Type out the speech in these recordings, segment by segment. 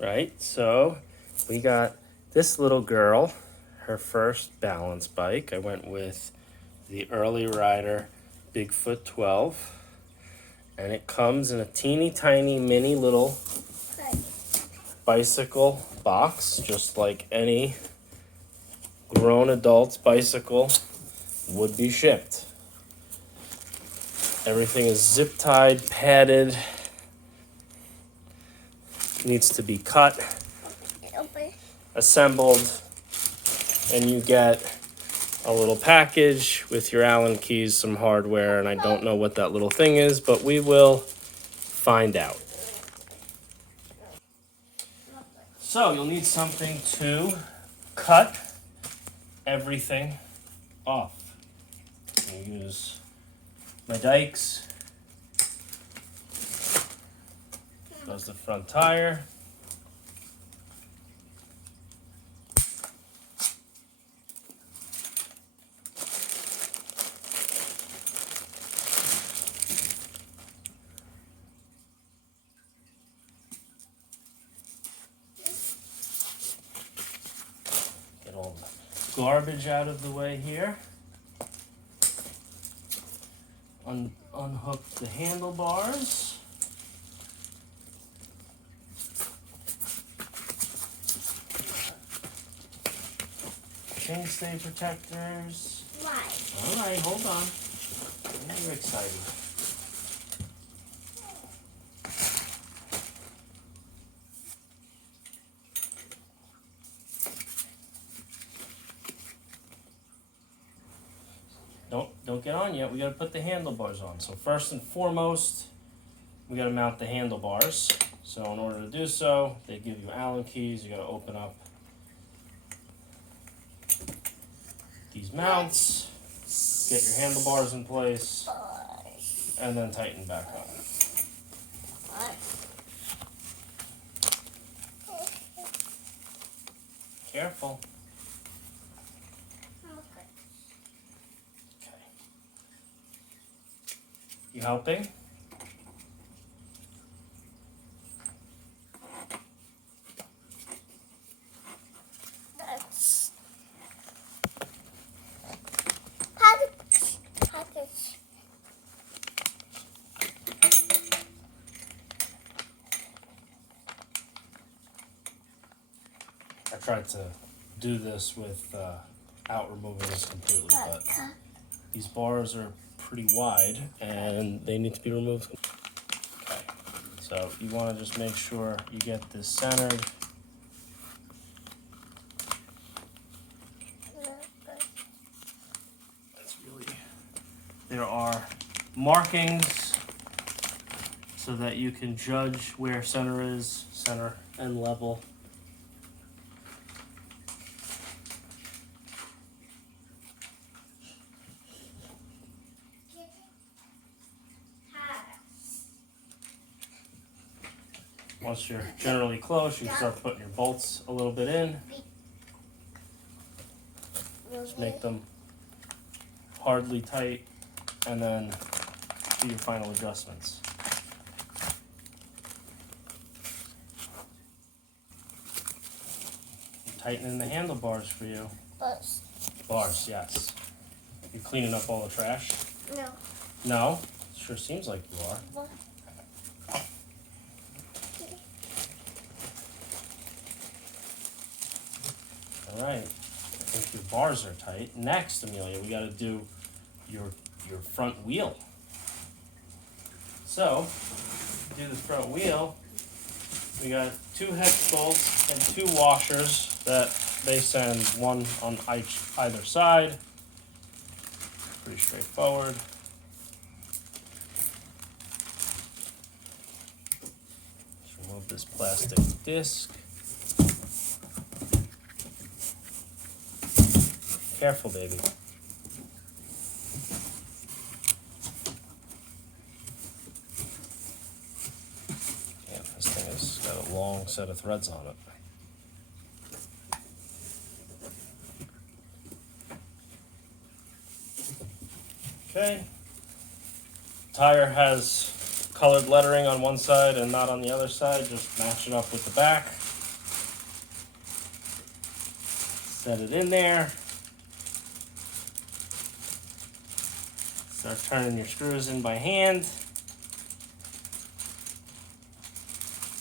right? So we got this little girl, her first balance bike. I went with the Early Rider Bigfoot 12. And it comes in a teeny tiny mini little bicycle box, just like any grown adult's bicycle would be shipped. Everything is zip tied, padded, needs to be cut, assembled, and you get a little package with your Allen keys, some hardware, and I don't know what that little thing is, but we will find out. So you'll need something to cut everything off. I use my dikes. Goes the front tire. Get all the garbage out of the way here. Unhook the handlebars. Chainstay protectors. Why? All right, hold on. You're excited. Don't get on yet. We got to put the handlebars on. So first and foremost, we got to mount the handlebars. So in order to do so, they give you Allen keys. You got to open up these mounts, get your handlebars in place, and then tighten back up. Careful. Okay. You helping? I tried to do this without removing this completely, but these bars are pretty wide and they need to be removed. Okay, so you want to just make sure you get this centered. That's really, there are markings so that you can judge where center is, center and level. Once you're generally close, you can start putting your bolts a little bit in. Just make them hardly tight and then do your final adjustments. I'm tightening the handlebars for you. Bars. Bars, yes. You cleaning up all the trash? No. No? Sure seems like you are. What? All right, I think your bars are tight. Next, Amelia, we got to do your front wheel. So, to do the front wheel, we got 2 hex bolts and 2 washers that they send, one on either side. Pretty straightforward. Just remove this plastic disc. Careful, baby. Yeah, this thing has got a long set of threads on it. Okay. Tire has colored lettering on one side and not on the other side. Just match it up with the back. Set it in there. Start turning your screws in by hand.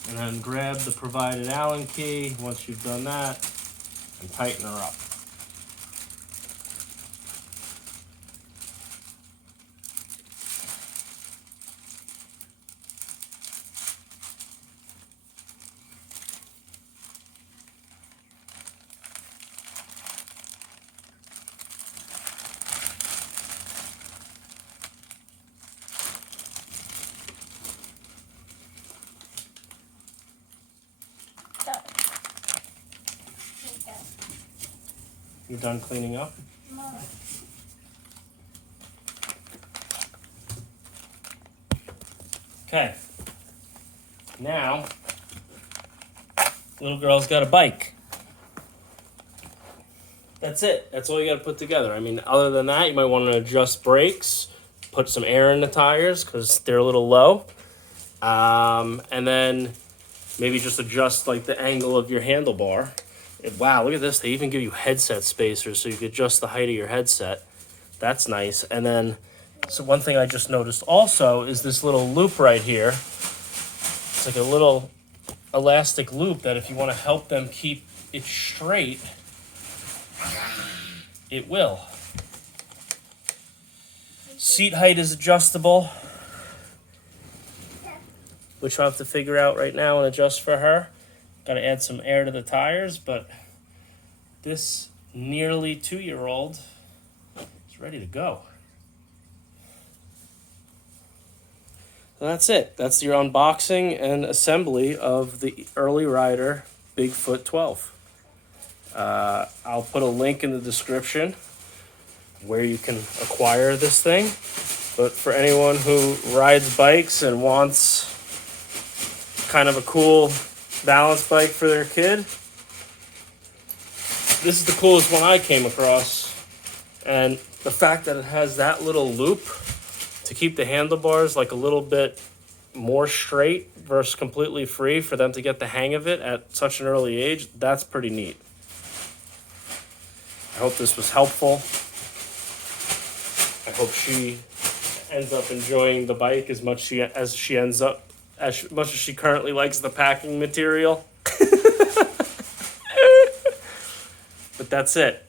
And then grab the provided Allen key once you've done that and tighten her up. You done cleaning up? No. Okay. Now, little girl's got a bike. That's it. That's all you got to put together. I mean, other than that, you might want to adjust brakes, put some air in the tires because they're a little low. And then maybe just adjust like the angle of your handlebar. Wow, look at this. They even give you headset spacers so you can adjust the height of your headset. That's nice. And then, so one thing I just noticed also is this little loop right here. It's like a little elastic loop that if you want to help them keep it straight, it will. Seat height is adjustable, which I'll have to figure out right now and adjust for her. Got to add some air to the tires, but this nearly 2-year-old is ready to go. So that's it. That's your unboxing and assembly of the Early Rider Bigfoot 12. I'll put a link in the description where you can acquire this thing. But for anyone who rides bikes and wants kind of a cool balance bike for their kid, this is the coolest one I came across. And the fact that it has that little loop to keep the handlebars like a little bit more straight versus completely free for them to get the hang of it at such an early age, that's pretty neat. I hope this was helpful. I hope she ends up enjoying the bike as much as she currently likes the packing material. But that's it.